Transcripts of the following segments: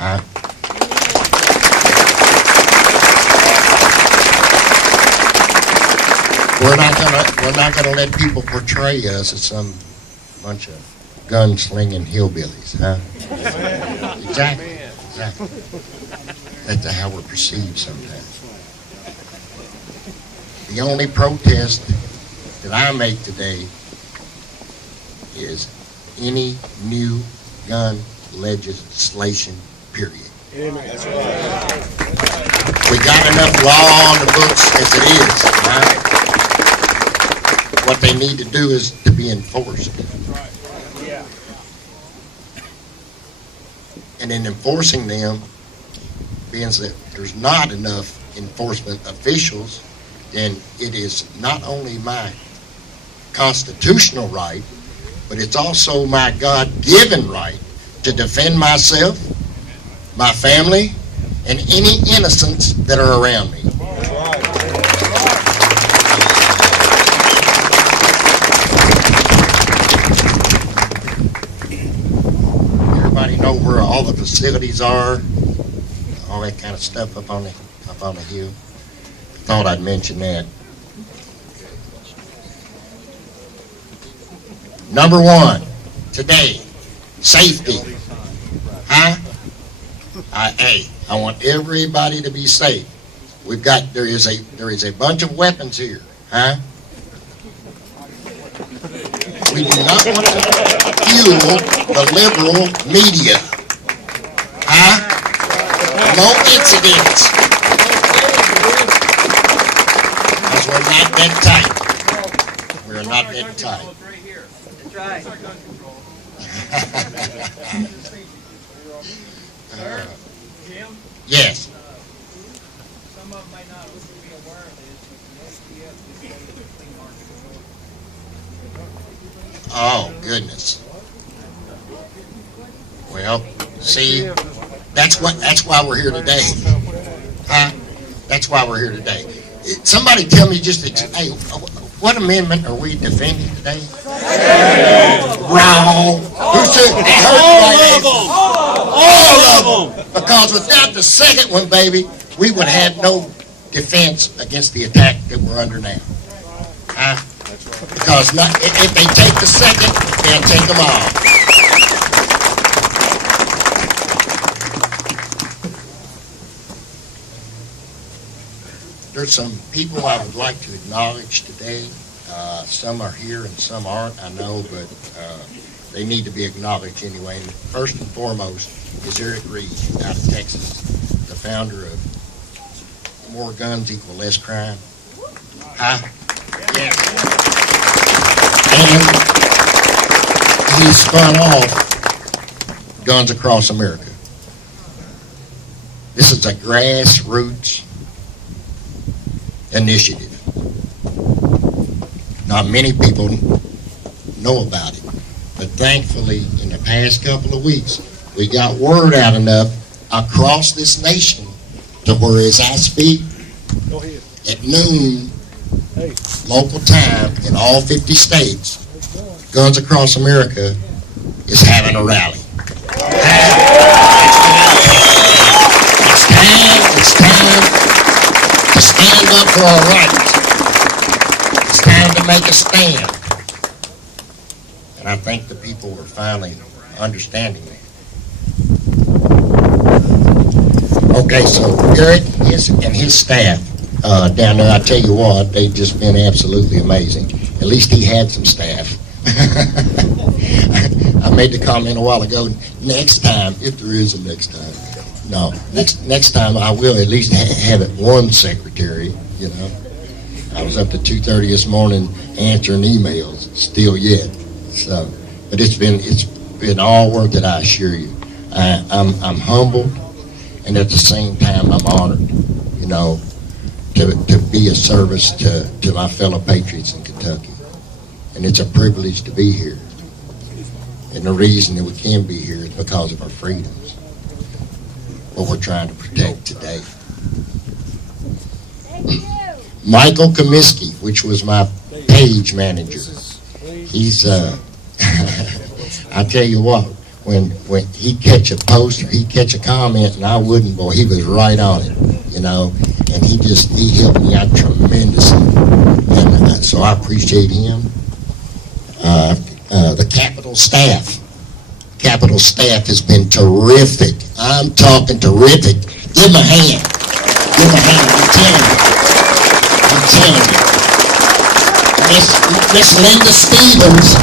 Huh? We're not gonna let people portray us as some bunch of gunslinging hillbillies, huh? Exactly. That's how we're perceived sometimes. The only protest that I make today is any new gun legislation, period. That's right. We got enough law on the books as it is. Right? What they need to do is to be enforced. And in enforcing them, being that there's not enough enforcement officials, then it is not only my constitutional right, but it's also my God-given right to defend myself, my family, and any innocents that are around me. Everybody know where all the facilities are, all that kind of stuff up on the hill. Thought I'd mention that. Number one, today, safety. Huh? I want everybody to be safe. There is a bunch of weapons here. Huh? We do not want to fuel the liberal media. Huh? No incidents. Because we're not that tight. We're not that tight. That's right. Jim? Yes. Some of them may not be aware of this, but the STF just gave the clean market. Oh, goodness. Well, see, that's why we're here today. Huh? That's why we're here today. Somebody tell me just, hey, what amendment are we defending today? Wrong. Who said all of them? Because without the second one, baby, we would have no defense against the attack that we're under now. Huh? Because if they take the second, they'll take them all. There's some people I would like to acknowledge today. Some are here and some aren't, I know, but they need to be acknowledged anyway. And first and foremost is Eric Reed out of Texas, the founder of More Guns Equal Less Crime. Huh? Yeah. And he spun off Guns Across America. This is a grassroots initiative. Not many people know about it, but thankfully in the past couple of weeks we got word out enough across this nation to where, as I speak, at noon local time in all 50 states, Guns Across America is having a rally. It's time to stand up for our rights. It's time to make a stand. And I think the people are finally understanding that. Okay, so Eric and his staff down there, I tell you what, they've just been absolutely amazing. At least he had some staff. I made the comment a while ago, next time, if there is a next time. No, next time I will at least have it one secretary, you know. I was up to 2:30 this morning answering emails, still yet. So, but it's been all worth it, I assure you. I'm humbled, and at the same time I'm honored, you know, to be a service to my fellow patriots in Kentucky. And it's a privilege to be here. And the reason that we can be here is because of our freedoms, what we're trying to protect today. Michael Comiskey, which was my page manager, he's, I tell you what, when he'd catch a post or he'd catch a comment and I wouldn't, boy, he was right on it, you know, and he helped me out tremendously, and so I appreciate him. The Capitol staff has been terrific. I'm talking terrific. Give him a hand. Give him a hand. I'm telling you. Miss Linda Stevens,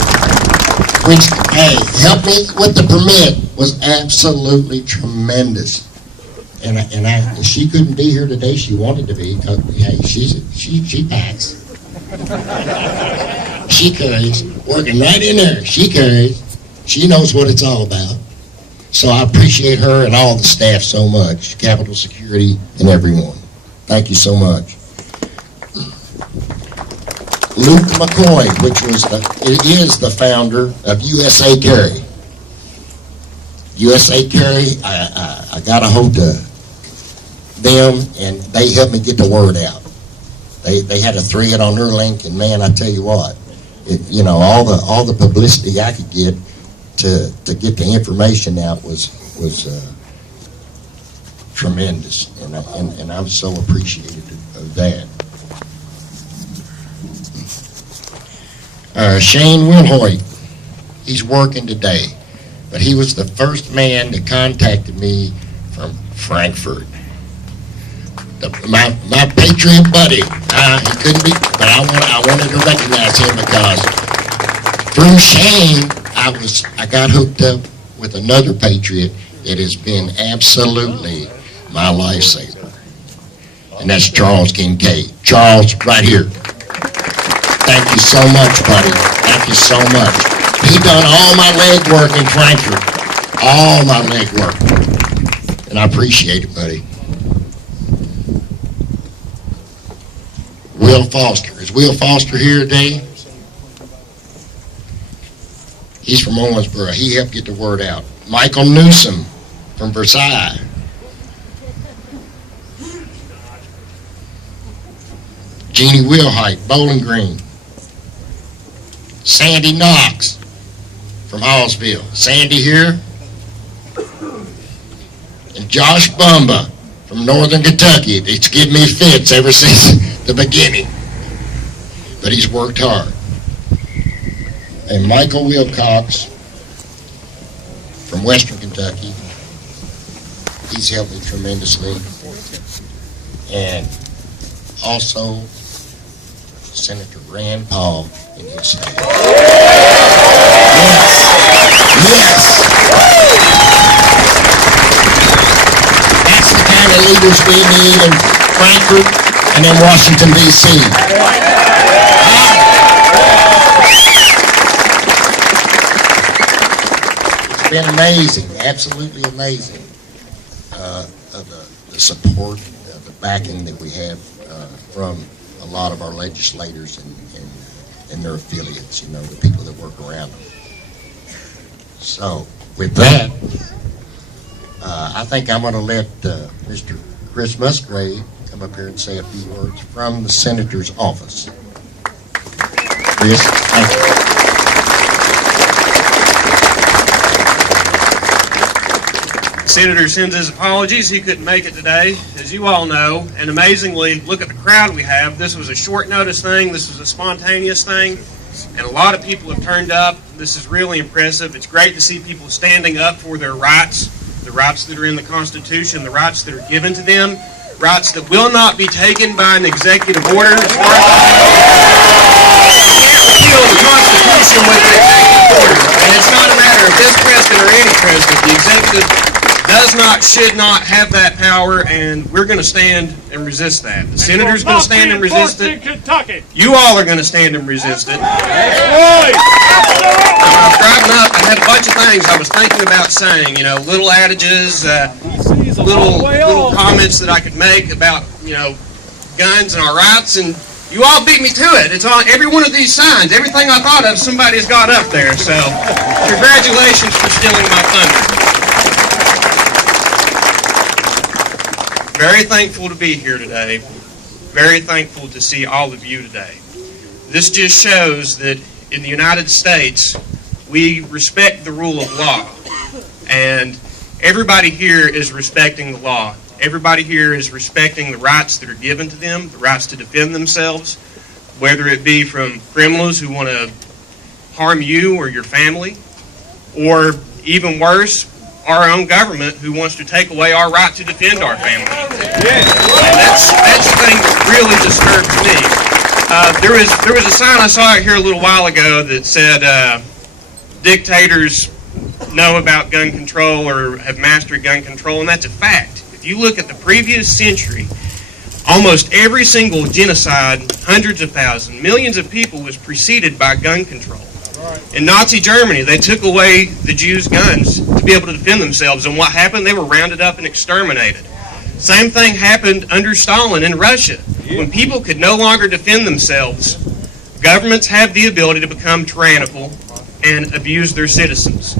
which, hey, helped me with the permit, was absolutely tremendous. And she couldn't be here today. She wanted to be. Hey, she packs. She carries, working right in there. She carries. She knows what it's all about. So I appreciate her and all the staff so much, Capitol Security and everyone. Thank you so much. Luke McCoy, which is the founder of USA Carry. USA Carry, I got a hold of them, and they helped me get the word out. They had a thread on their link, and man, I tell you what, all the publicity I could get to get the information out was tremendous, and I'm so appreciative of that. Shane Wilhoit, he's working today, but he was the first man that contacted me from Frankfort. My Patriot buddy, he couldn't be, but I wanted to recognize him because through Shane, I got hooked up with another Patriot that has been absolutely my lifesaver, and that's Charles Kincaid. Charles, right here. Thank you so much, buddy. Thank you so much. He done all my leg work in Frankfurt. All my leg work. And I appreciate it, buddy. Will Foster. Is Will Foster here today? He's from Owensboro. He helped get the word out. Michael Newsom from Versailles. Jeannie Wilhite, Bowling Green. Sandy Knox from Hallsville. Sandy here. And Josh Bumba from Northern Kentucky. It's given me fits ever since the beginning. But he's worked hard. And Michael Wilcox from Western Kentucky. He's helped me tremendously. And also Senator Rand Paul in his state. Yes. That's the kind of leaders we need in Frankfort and in Washington, D.C. It's been amazing, absolutely amazing, the support, the backing that we have from a lot of our legislators and their affiliates, the people that work around them. So, with that, I think I'm going to let Mr. Chris Musgrave come up here and say a few words from the Senator's office. Chris, thank you. The Senator sends his apologies. He couldn't make it today, as you all know. And amazingly, look at the crowd we have. This was a short notice thing. This was a spontaneous thing. And a lot of people have turned up. This is really impressive. It's great to see people standing up for their rights, the rights that are in the Constitution, the rights that are given to them, rights that will not be taken by an executive order. As far as you can't repeal the Constitution with an executive order. And it's not a matter of this president or any president. The executive should not have that power, and we're going to stand and resist that. The senator's going to stand and resist it. You all are going to stand and resist it. When I was driving up, I had a bunch of things I was thinking about saying, little adages, little comments that I could make about, guns and our rights, and you all beat me to it. It's on every one of these signs. Everything I thought of, somebody's got up there, so congratulations for stealing my thunder. Very thankful to be here today. Very thankful to see all of you today. This just shows that in the United States, we respect the rule of law. And everybody here is respecting the law. Everybody here is respecting the rights that are given to them, the rights to defend themselves, whether it be from criminals who want to harm you or your family, or even worse, our own government who wants to take away our right to defend our family. And that's the thing that really disturbs me. There was a sign I saw out here a little while ago that said dictators know about gun control or have mastered gun control, and that's a fact. If you look at the previous century, almost every single genocide, hundreds of thousands, millions of people, was preceded by gun control. In Nazi Germany, they took away the Jews' guns to be able to defend themselves, and what happened? They were rounded up and exterminated. Same thing happened under Stalin in Russia. When people could no longer defend themselves, governments have the ability to become tyrannical and abuse their citizens.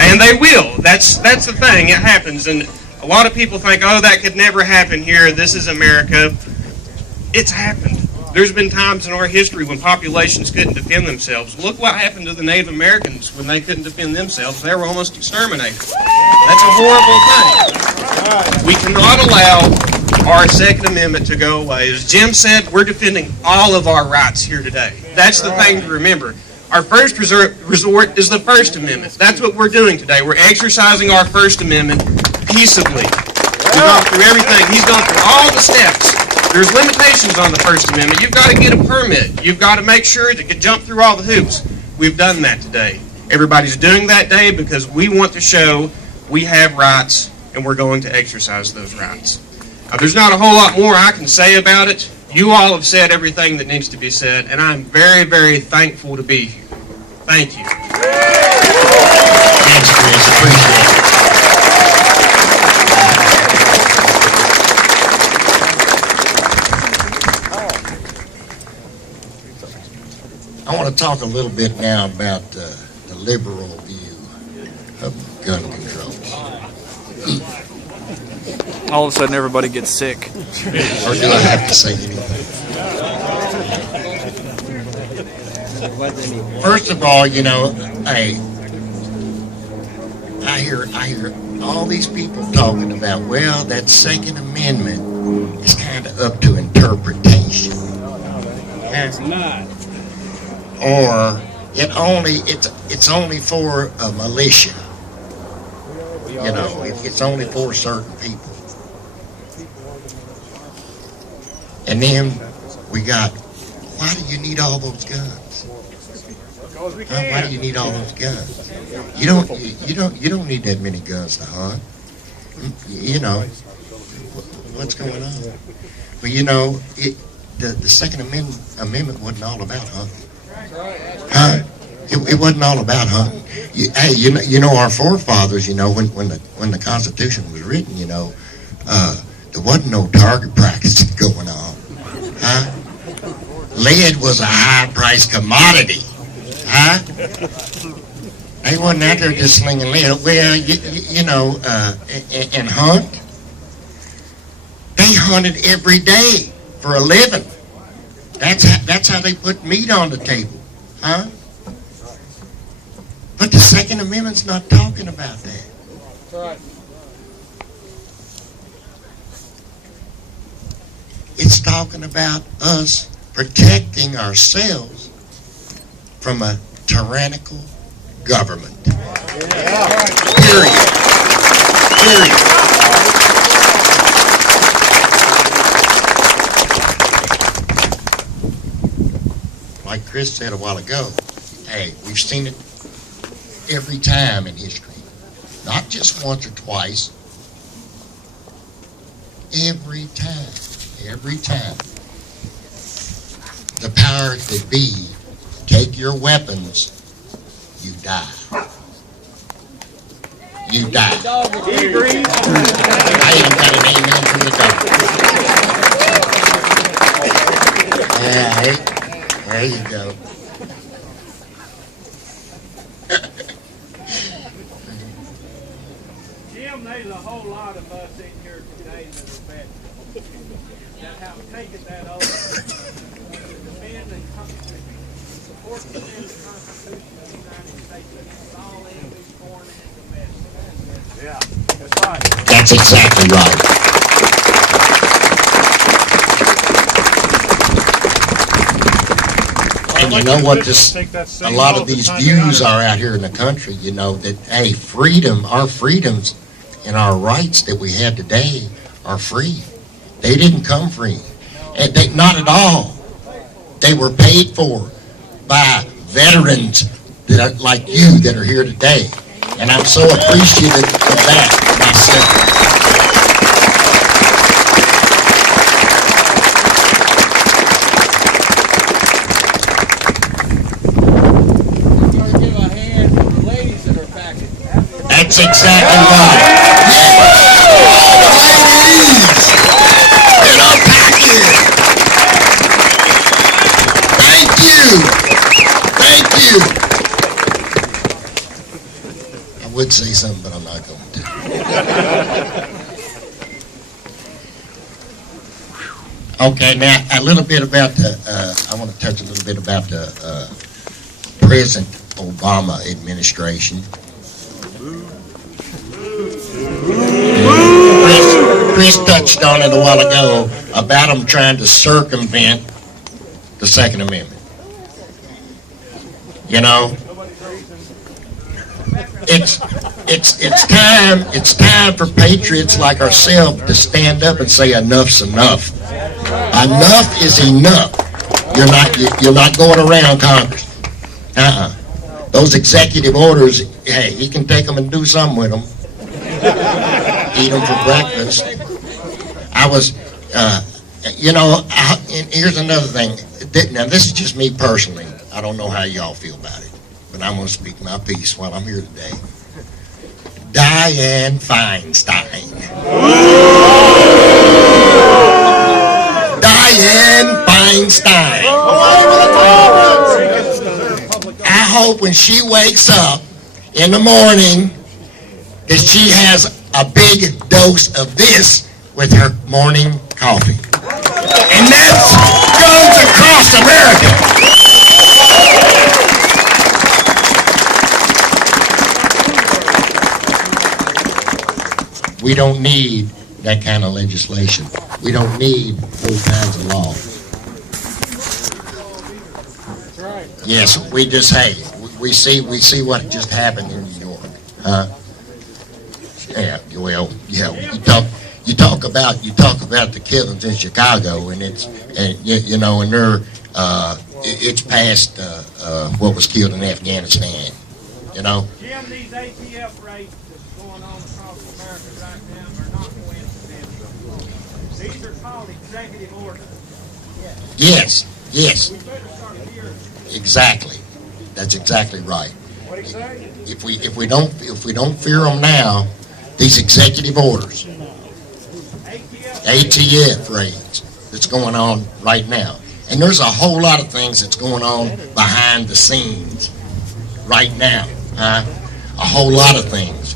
And they will. That's the thing. It happens. And a lot of people think, oh, that could never happen here. This is America. It's happened. There's been times in our history when populations couldn't defend themselves. Look what happened to the Native Americans when they couldn't defend themselves. They were almost exterminated. That's a horrible thing. We cannot allow our Second Amendment to go away. As Jim said, we're defending all of our rights here today. That's the thing to remember. Our first resort is the First Amendment. That's what we're doing today. We're exercising our First Amendment peaceably. We've gone through everything. He's gone through all the steps. There's limitations on the First Amendment. You've got to get a permit. You've got to make sure to jump through all the hoops. We've done that today. Everybody's doing that day because we want to show we have rights and we're going to exercise those rights. There's not a whole lot more I can say about it. You all have said everything that needs to be said, and I'm very, very thankful to be here. Thank you. Thanks, Chris. Appreciate it. I want to talk a little bit now about the liberal view of gun control. All of a sudden, everybody gets sick. Or do I have to say anything? First of all, you know, I hear all these people talking about, well, that Second Amendment is kind of up to interpretation. It's not. Or it's only for a militia. You know, it's only for certain people. And then we got, why do you need all those guns? Why do you need all those guns? You don't need that many guns to hunt. You know, what's going on? But you know, the Second Amendment wasn't all about hunting. Huh? It wasn't all about hunting. You know, our forefathers, you know, when the Constitution was written, you know, there wasn't no target practice going on. Huh? Lead was a high-priced commodity. Huh? They wasn't out there just slinging lead. Well, you know, and hunt. They hunted every day for a living. That's how they put meat on the table. Huh? But the Second Amendment's not talking about that. Right. It's talking about us protecting ourselves from a tyrannical government. Period. Like Chris said a while ago, hey, we've seen it every time in history. Not just once or twice. Every time. The powers that be take your weapons, you die. You die. He agrees. I even got an amen from the dog. Yeah, hey, there you go. Jim, there's a whole lot of us in here today that are veterans that have taken that oath to defend and support 14th of the Constitution of the United States against all enemies, foreign and domestic. Yeah, that's right. That's exactly right. And you know what this, a lot of these views are out here in the country, you know, that, hey, freedom, our freedoms and our rights that we have today are free. They didn't come free. And they, not at all. They were paid for by veterans that are, like you that are here today. And I'm so appreciative of that myself. Give a hand to the ladies that are packing. That's exactly right. Yeah. Ladies, get up back here. Thank you. Thank you. I would say something, but I'm not going to. Okay, now a little bit about the, I want to touch a little bit about the present Obama administration. Chris touched on it a while ago about them trying to circumvent the Second Amendment. You know, it's time for patriots like ourselves to stand up and say enough's enough. Enough is enough. You're not going around Congress. Those executive orders, hey, you can take them and do something with them. Eat them for breakfast. I was, and here's another thing. Now, this is just me personally. I don't know how y'all feel about it, but I'm going to speak my piece while I'm here today. Dianne Feinstein. Dianne Feinstein. I hope when she wakes up in the morning that she has a big dose of this with her morning coffee. And that goes across America. We don't need that kind of legislation. We don't need those kinds of laws. Yes, we just, hey, we see what just happened in New York. Yeah, well, yeah, you talk about the killings in Chicago, and it's, and they're it's past what was killed in Afghanistan. You know. Jim, these ATF raids that's going on across America right now are not coincidental. These are called executive orders. Yes. We better start hearing. Exactly. That's exactly right. What do you say? If we don't fear them now, these executive orders, ATF raids that's going on right now, and there's a whole lot of things that's going on behind the scenes right now. A whole lot of things.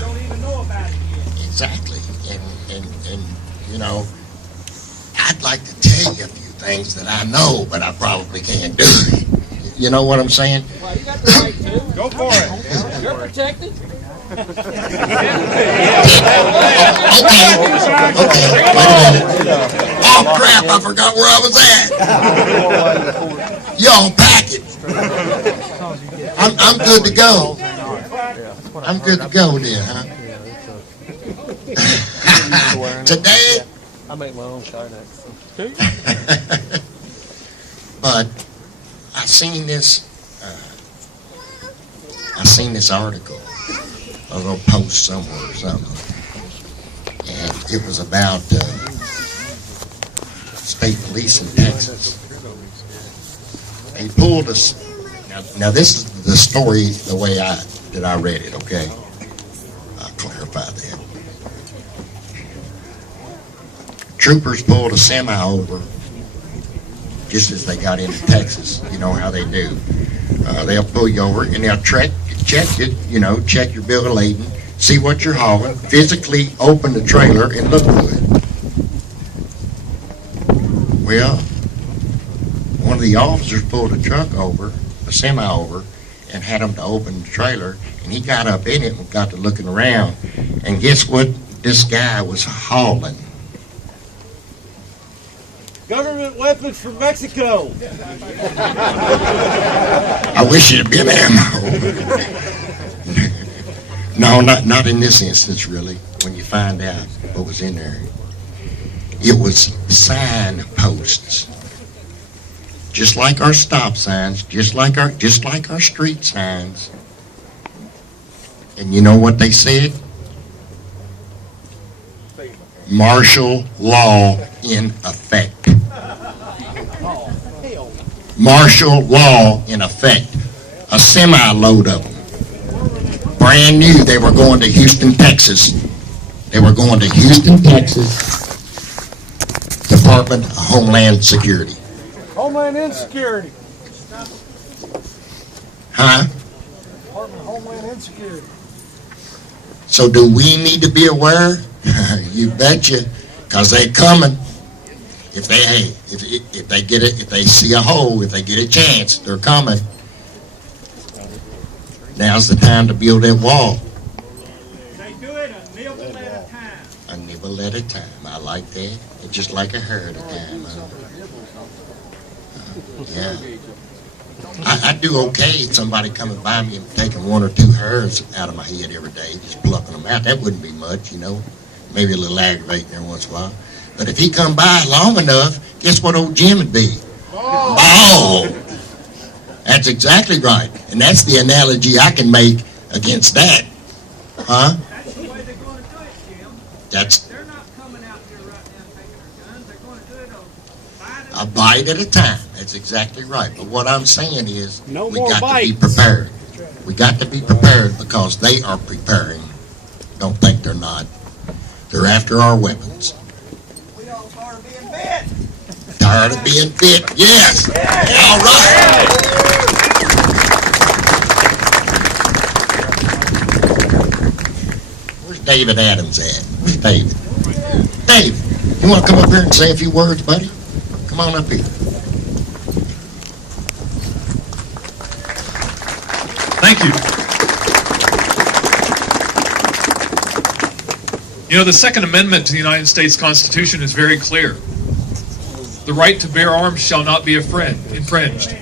Don't even know about it yet. Exactly. And I'd like to tell you a few things that I know, but I probably can't do it. You know what I'm saying? Well, you got the right to. Go for it. You're protected. Okay, wait a minute. Oh crap, I forgot where I was at. Y'all pack it. I'm good to go. I'm good to go there, huh? Today, I make my own Chardonnay. but I seen this article, a little post somewhere or something, and it was about state police in Texas. They pulled us. Now this is the story the way I read it. Okay, I'll clarify that. Troopers pulled a semi over just as they got into Texas. You know how they do. They'll pull you over and they'll check it, check your bill of lading, see what you're hauling, physically open the trailer and look good. Well, one of the officers pulled a truck over, a semi over, and had him to open the trailer, and he got up in it and got to looking around, and guess what this guy was hauling? Government weapons from Mexico. I wish it had been ammo. No, not in this instance, really, when you find out what was in there. It was signposts. Just like our stop signs, just like our street signs. And you know what they said? Martial law in effect. Martial law in effect. A semi-load of them. Brand new, they were going to Houston, Texas. They were going to Houston, Texas, Department of Homeland Security. Homeland Insecurity. Huh? Department of Homeland Insecurity. So do we need to be aware? You betcha, because they're coming. If they get it, if they see a hole, if they get a chance, they're coming. Now's the time to build that wall. They do it a nibble at a time. A nibble at a time. I like that. It's just like a hair at a time. Yeah. I do okay if somebody coming by me and taking one or two hairs out of my head every day, just plucking them out. That wouldn't be much, you know. Maybe a little aggravating there once in a while. But if he come by long enough, guess what old Jim would be? Oh! That's exactly right. And that's the analogy I can make against that. Huh? That's the way they're going to do it, Jim. That's They're not coming out here right now taking their guns. They're going to do it a bite at a time. That's exactly right. But what I'm saying is No we more got to be bites. prepared. We got to be prepared because they are preparing. Don't think they're not. They're after our weapons. We all tired of being bit. Tired of being bit? Yes. All right. Where's David Adams at? Where's David? Dave, you want to come up here and say a few words, buddy? Come on up here. Thank you. You know, the Second Amendment to the United States Constitution is very clear. The right to bear arms shall not be infringed.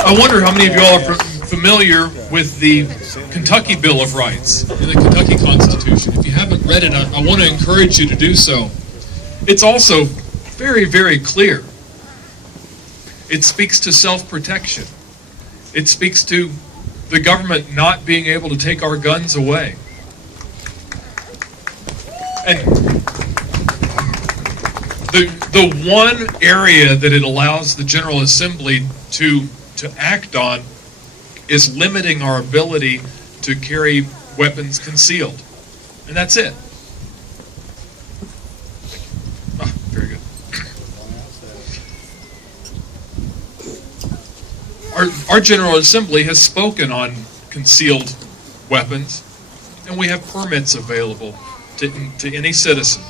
I wonder how many of you all are familiar with the Kentucky Bill of Rights and the Kentucky Constitution. If you haven't read it, I want to encourage you to do so. It's also very, very clear. It speaks to self-protection. It speaks to the government not being able to take our guns away. And the one area that it allows the General Assembly to act on is limiting our ability to carry weapons concealed. And that's it. Ah, very good. Our General Assembly has spoken on concealed weapons, and we have permits available to any citizen.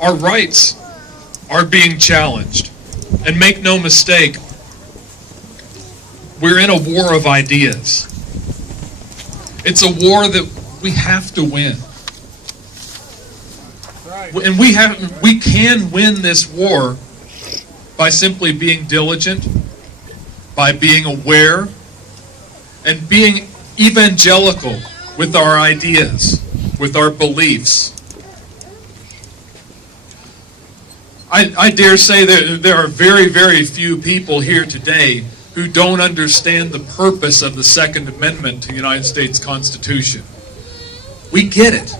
Our rights are being challenged. And make no mistake, we're in a war of ideas. It's a war that we have to win. And we can win this war by simply being diligent, by being aware, and being evangelical with our ideas, with our beliefs. I dare say that there are very, very few people here today who don't understand the purpose of the Second Amendment to the United States Constitution. We get it.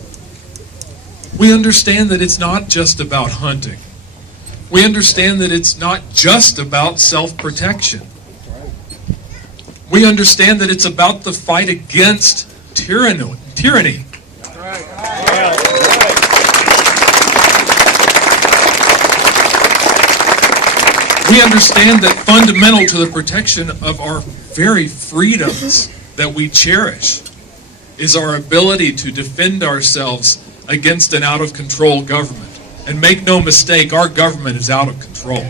We understand that it's not just about hunting. We understand that it's not just about self-protection. We understand that it's about the fight against tyranny. We understand that fundamental to the protection of our very freedoms that we cherish is our ability to defend ourselves against an out-of-control government. And make no mistake, our government is out of control.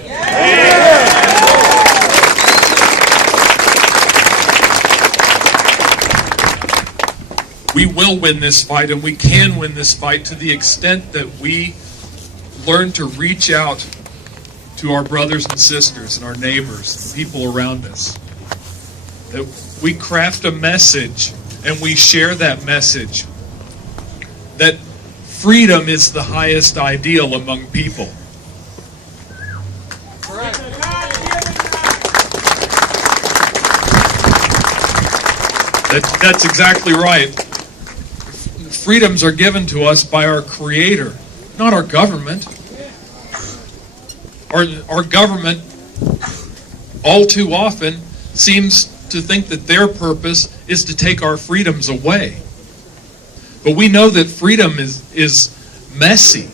We will win this fight, and we can win this fight to the extent that we learn to reach out to our brothers and sisters and our neighbors, the people around us. That we craft a message and we share that message that freedom is the highest ideal among people. That's exactly right. Freedoms are given to us by our Creator, not our government. Our government, all too often, seems to think that their purpose is to take our freedoms away. But we know that freedom is messy.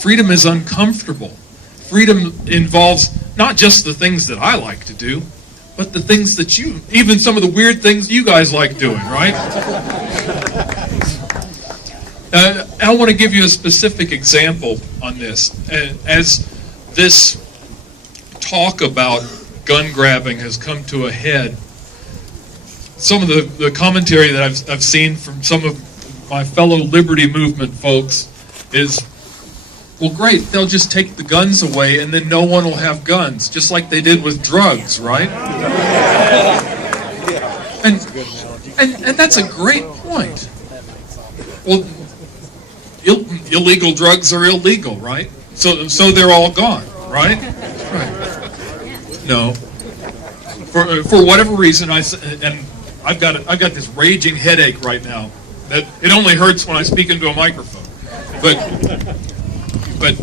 Freedom is uncomfortable. Freedom involves not just the things that I like to do, but the things that even some of the weird things you guys like doing, right? I want to give you a specific example on this. As this talk about gun grabbing has come to a head, some of the commentary that I've seen from some of my fellow Liberty Movement folks is, well, great, they'll just take the guns away and then no one will have guns, just like they did with drugs, right? And that's a great point. Well, illegal drugs are illegal, right? So they're all gone, right? Right. No. For whatever reason, I've got this raging headache right now. That it only hurts when I speak into a microphone. But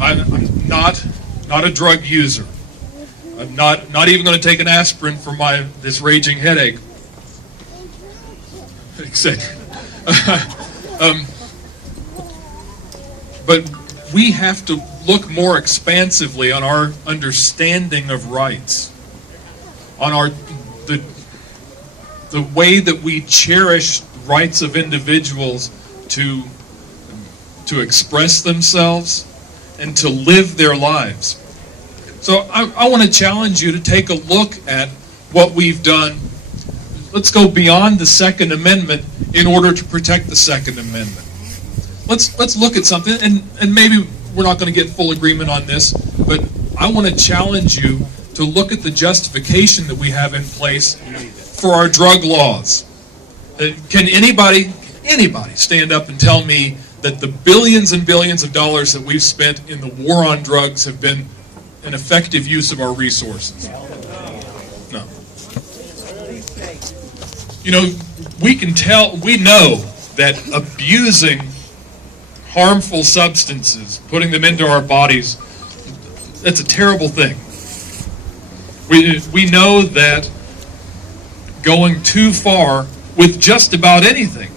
I'm not a drug user. I'm not even going to take an aspirin for this raging headache. But we have to look more expansively on our understanding of rights, on the way that we cherish rights of individuals to express themselves and to live their lives. So I want to challenge you to take a look at what we've done. Let's go beyond the Second Amendment in order to protect the Second Amendment. Let's look at something, and maybe we're not going to get full agreement on this, but I want to challenge you to look at the justification that we have in place for our drug laws. Can anybody stand up and tell me that the billions and billions of dollars that we've spent in the war on drugs have been an effective use of our resources? No. You know, we know that abusing harmful substances, putting them into our bodies, that's a terrible thing. We know that going too far with just about anything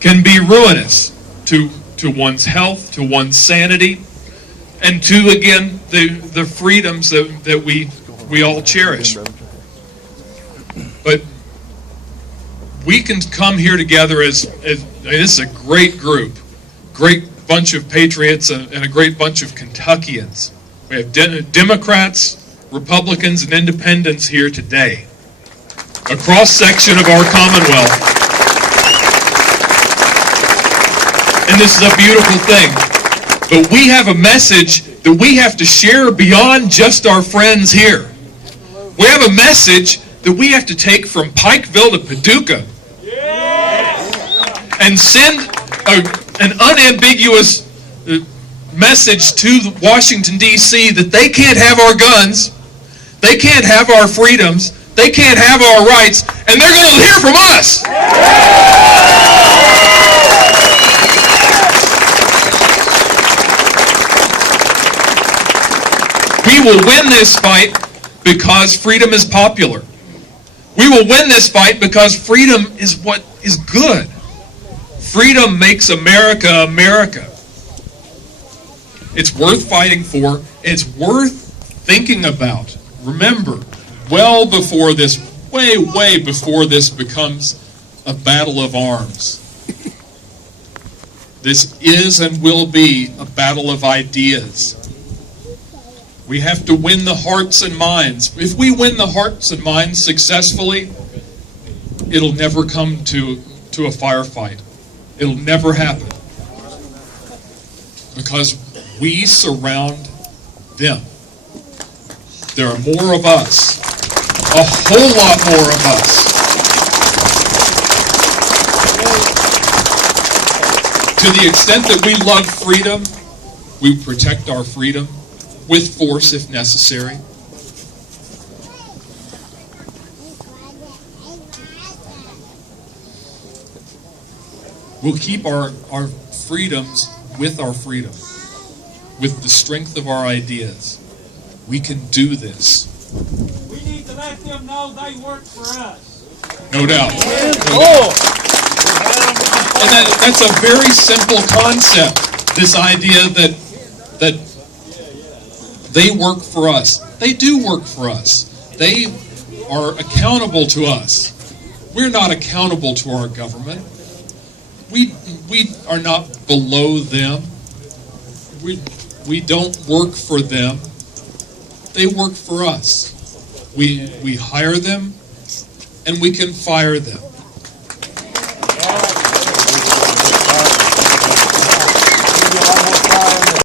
can be ruinous to one's health, to one's sanity, and to, again, the freedoms that we all cherish. But we can come here together as this is a great group, great bunch of patriots and a great bunch of Kentuckians. We have Democrats, Republicans, and independents here today. A cross-section of our Commonwealth. And this is a beautiful thing. But we have a message that we have to share beyond just our friends here. We have a message that we have to take from Pikeville to Paducah. And send an unambiguous message to Washington, D.C. that they can't have our guns, they can't have our freedoms, they can't have our rights, and they're going to hear from us. We will win this fight because freedom is popular. We will win this fight because freedom is what is good. Freedom makes America America. It's worth fighting for. It's worth thinking about. Remember, well before this way, way before this becomes a battle of arms. This is and will be a battle of ideas. We have to win the hearts and minds. If we win the hearts and minds successfully, it'll never come to a firefight. It'll never happen. Because we surround them. There are more of us. A whole lot more of us. To the extent that we love freedom, we protect our freedom with force if necessary. We'll keep our freedoms with our freedom, with the strength of our ideas. We can do this. We need to let them know they work for us. No doubt. No doubt. And that's a very simple concept, this idea that they work for us. They do work for us. They are accountable to us. We're not accountable to our government. We are not below them. We don't work for them. They work for us. We hire them and we can fire them.